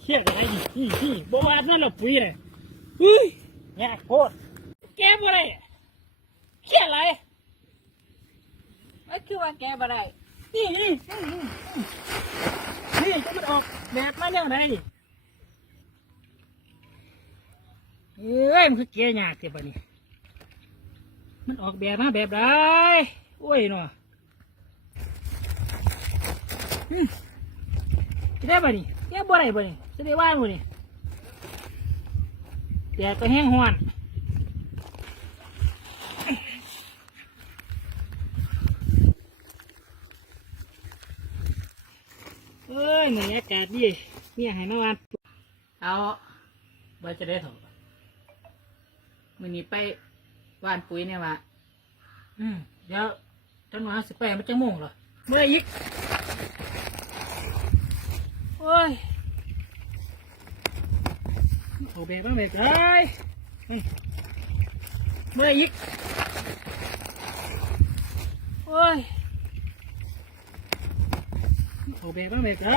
เครียดอะไรนี่นี่นี่บ่ว่านั่นหรอกปุ๋ยเลยเฮ้ยยากโคตรแกบ่ได้เครียดอะไรไม่คือว่าแกบ่ได้นี่นี่นี่จะมันออกแบบมาแนวไหนเอ้ยมันคือแกยากเจ็บปะนี่มันออกแบบมาแบบไรโอ้ยเนาะอืมจะได้ปะนี่ แกบ่ได้ปะนี่จะได้ว่างปะนี่แดดก็แห้งห้อนเอ้ยเหนืออากาศดีมีอาหารมาวานเอาบ่จะได้ถอมื้อนี้ไปหว่านปุ๋ยเนี่ยว่าอืมเดี๋ยวจังหวะสิไปมันจะโมงเหรอเมื่ออีกโอ้ยโอ้แบบบ้างแบบไรเฮ้ยเมื่ออีกโอ้ยโอ้แบบบ้างแบบไร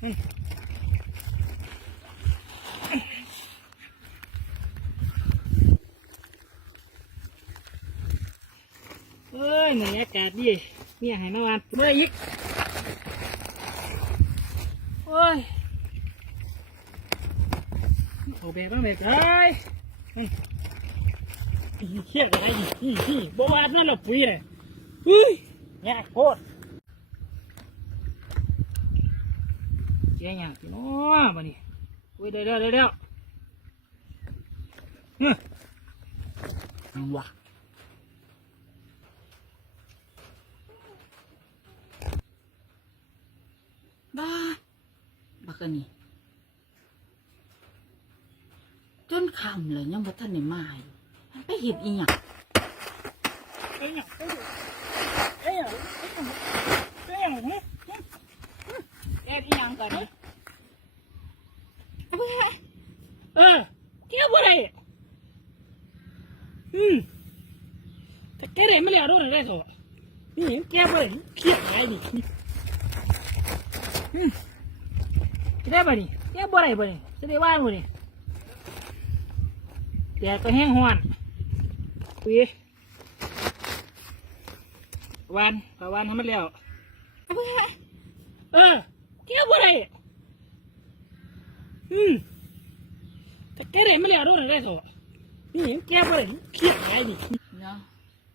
เฮ้ยเอ้ยเหนืออากาศดีมีอาหารมาวานเมื่ออีก โอ้ยโอ้แบบบ้างแบบไรเฮ้ยเครียดอะไรนี่นี่นี่บ่ว่า ตรเจ๊ยังพี่น้องมานี่อุ้ยเดี๋ยวเดี๋ยวเดี๋ยวเดี๋ยวเฮ้ยอังวะบ้าบักอันนี่จนค่ำเลยยังบ่ทันได้มาอยู่มันไปเฮ็ดอีหยังเอ้ยยังเอ้ยยังเอ้ยยังเอ้ยยังเนี่ยเฮ็ดอีหยังก่อนนี่เออแกบ่ได้อืมแต่แกได้มาแล้วด้วยได้เถอะนี่แกบ่ได้เครียดอะไรนี่อืมจะ ได้บ่นี่แกบ่ได้บ่นี่จะได้ว่างบ่นี่แดดก็แห้งห้อนอุ้ยวันปะวันทำมันแล้ว เออแกบ่ได้อืมแต่แกได้มาแล้วด้วยได้เถอะนี่แกบ่ได้เครียดอะไรนี่เนาะ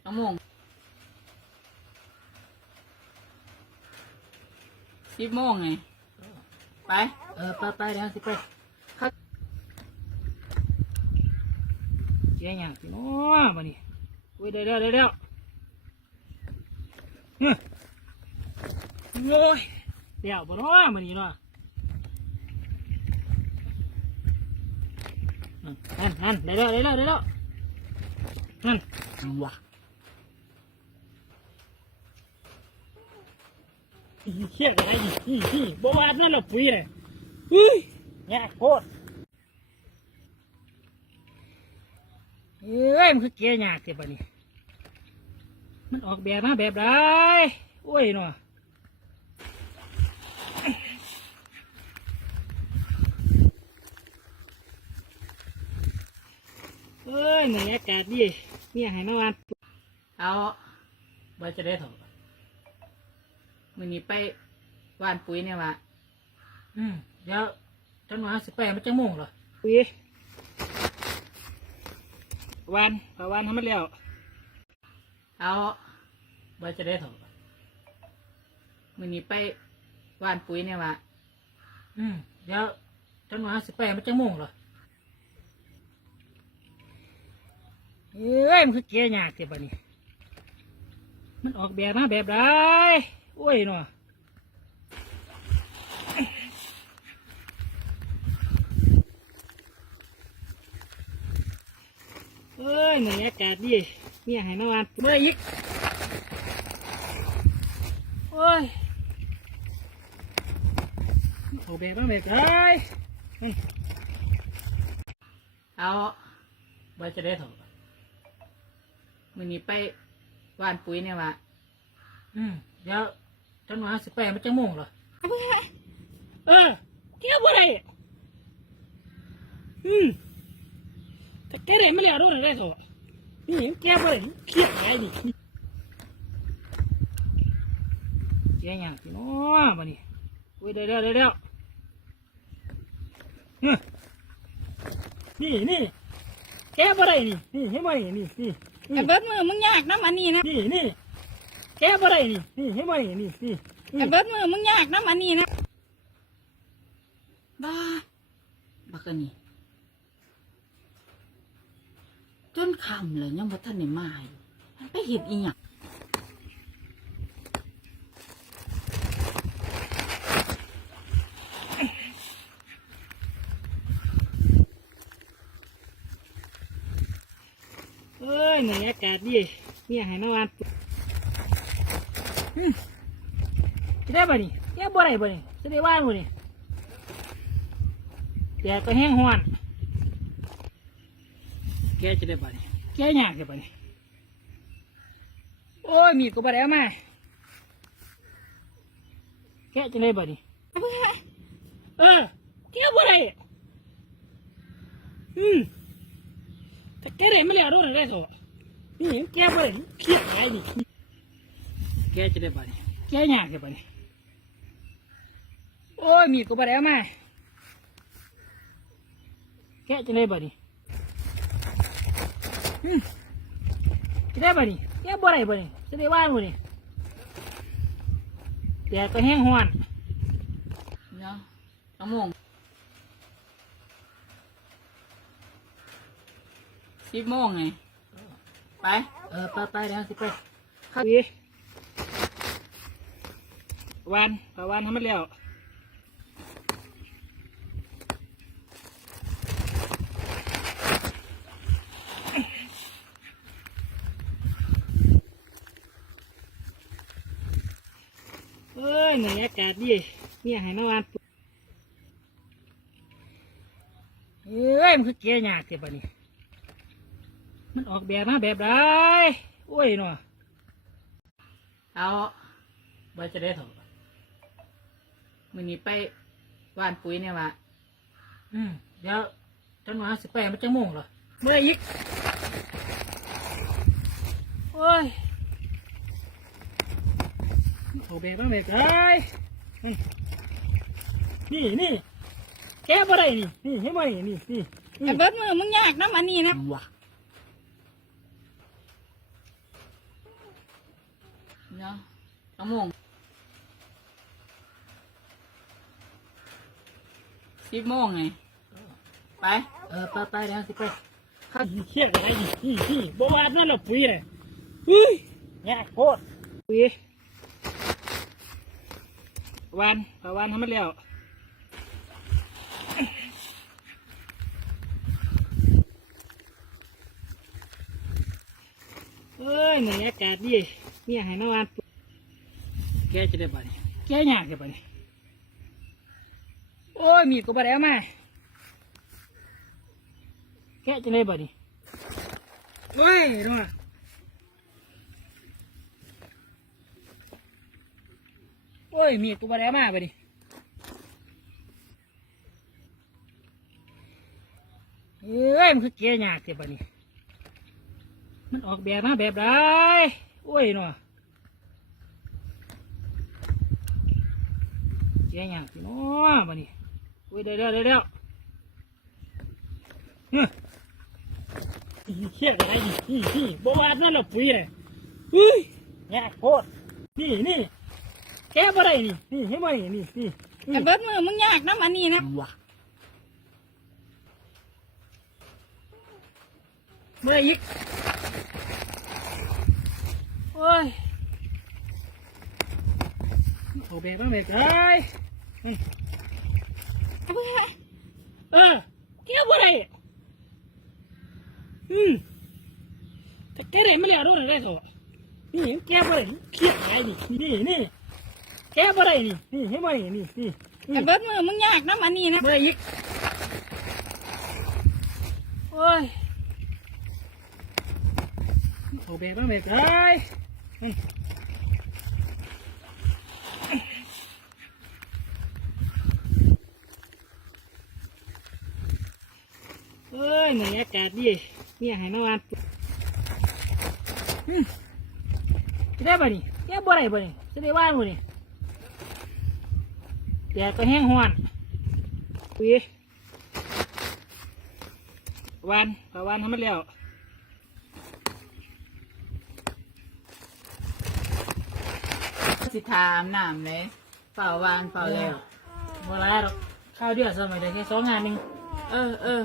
ชั่วโมงสิบโมงไง ไป เออไปไปเดี๋ยวสิไปเจ๊ยังพี่น้องมานี่อุ้ยเดี๋ยวเดี๋ยวเดี๋ยวเดี๋ยวเฮ้ยโอ้ยเดี๋ยวบ่เนาะมานี่เนาะนั่นนั่นเดี๋ยวเดี๋ยวเดี๋ยวเดี๋ยวเดี๋ยวนั่นอังวะ เครียดอะไรนี่นี่นี่บ่ว่านั่นหรอปุ๋ยเลยเฮ้ยยากโคตรเอ้ยมันคือเกยยากเจ็บปะนี่มันออกแบบมาแบบไรโอ้ยเนาะเอ้ยเหนืออากาศดีมีอาหารมาวานเอาบ่จะได้ถอ มื้อนี้ไปหว่านปุ๋ยเนี่ยว่าอืมเดี๋ยวจังหวะสิไปมันจะโมงเหรอปุ๋ยวันปะวันทำมันแล้วเอาบ่จะได้ถอมื้อนี้ไปหว่านปุ๋ยเนี่ยว่าอืมเดี๋ยวจังหวะสิไปมันจะโมงเหรอเอ้ยมันคือเกยยากเจ็บปะนี่มันออกแบบมาแบบไร โอ้ยเนาะเอ้ยเหนืออากาศดีมีอาหารมาวานเมื่ออีกโอ้ยออกแบบมาแบบไรเฮ้ยเอาบ่จะได้ถอมื้อนี้ไปหว่านปุ๋ยเนี่ยว่าอืมเดี๋ยว จังหวะสิไปมันจะโมงเหรอเออแกแก้บ่ได้อืมถ้าแก้ได้ไม่แล้วโดนอะไรเถอะนี่แก้บ่ได้เครียดไงดิแก้ยังพี่น้องมานี่โอ้ยเดี๋ยวเดี๋ยวเดี๋ยวเดี๋ยวนี่นี่แก้บ่ได้นี่นี่เห็นไหมนี่นี่นี่ไอ้เบิดมือมึงยากน้ำอันนี้นะนี่นี่ แก้บ่ได้นี่นี่เห็นไหมนี่นี่นี่ไอ้เบิดมือมึงยากน้ำอันนี้นะบ้าบักอันนี้จนคำเลยยังบ่ทันได้มาอยู่มันไปเห็ดอีหยังเอ้ยเหนืออากาศดีเนี่ยให้มาวานอืมจะ ได้บ่นี่แก้บ่ได้บ่นี่จะได้ว่านบ่นี่แกก็แห้งห้อนแกจะได้บ่นี่แกยากจะบ่นี่โอ้ยมีดก็บ่ได้เอามาแกจะได้บ่นี่เออแกบ่ได้อืมถ้าแกได้ไม่แล้วโดนอะไรเถอะนี่แกบ่ได้เครียดไงดิ แกจะได้บ่นี่แกยากจะบ่นี่โอ้ยมีดก็บ่ได้เอามาแกจะได้บ่นี่อืมจะได้บ่นี่แกบ่ได้บ่นี่จะได้ว่านบ่นี่แกก็แห้งห้อนเนาะชั่วโมงสิบโมงไงไป เออไปไปเดี๋ยวสิไป เข้าดี วันปะวันให้มันแล้วเอ้ยหนืออากาศดีเนี่ยให้มาวานเอ้ยมันคือเกียร์หยากเจ็บปะนี่มันออกแบบมาแบบไรโอ้ยเนาะเอาไว้จะได้เถอะ มือนี้ไปว่านปุ๋ยเนี่ยวะอืมเดี๋ยวจังหวะสิไปมันจะโมงเหรอเมื่ออีกโอ้ยออกแบบมาแบบไรนี่นี่แกบ่ได้นี่นี่เห็นไหมนี่นี่นี่ไอ้เบิดมือมึงยากน้ำอันนี้นะวะเนาะชั่วโมง สิบโมงไง ไป เออไปไปเดี๋ยวสิไปเข้าเชี่ยอะไรนี่นี่นี่บ่ว่านั่นหรอกปุ๋ยเลยเฮ้ยเนี่ยโคตรปุ๋ยวันปะวันให้มันแล้วเอ้ยเหนืออากาศดีเนี่ยให้มาวานปุ๊บแกจะได้บ่นี่แกยากจะบ่นี่ โอ้ยมีดก็บ่ได้เอามาแกจะได้บ่นี่โอ้ยเนาะโอ้ยมีดก็บ่ได้เอามาบ่นี่เอ้ยมันคือแกยากจะบ่นี่มันออกแบบมาแบบไรโอ้ยเนาะเจ๊ยังพี่น้องมานี่โอ้ย เดี๋ยวเดี๋ยวเดี๋ยวเดี๋ยวเฮ้ยเชี่ยอะไรนี่นี่นี่บ่ว่านั่นหรอกปุ๋ยเลยเฮ้ยยากโคตรนี่นี่แกบ่ได้นี่นี่เห็นไหมนี่นี่นี่ไอ้เบิดมือมึงยากน้ำอันนี้นะวะเมื่ออีกโอ้ยออกแบบมา แบบไรเออแกบ่ได้อืมถ้าแกได้ไม่แล้วโดนอะไรเถอะนี่แกบ่ได้เครียดไงดินี่นี่แกบ่ได้นี่นี่เห็นไหมนี่นี่นี่ไอ้เบิดมือมึงยากน้ำอันนี้นะเมื่ออีกโอ้ยออกแบบมาแบบไรเอ้ยเหมือนอากาศดีเนี่ยให้น้องอันอืมจะได้ป่ะนี่เนี่ยบ่ได้ป่ะนี่จะได้ว่านบ่นี่แดดก็แห้งห้อนอุ้ยวันปาวันทำมันแล้วสิทามน้ำเลยเฝ้าวานเฝ้าแล้วเวลาหรอกข้าวเดียวสมัยเดียวแค่สองงานหนึ่งเออเออ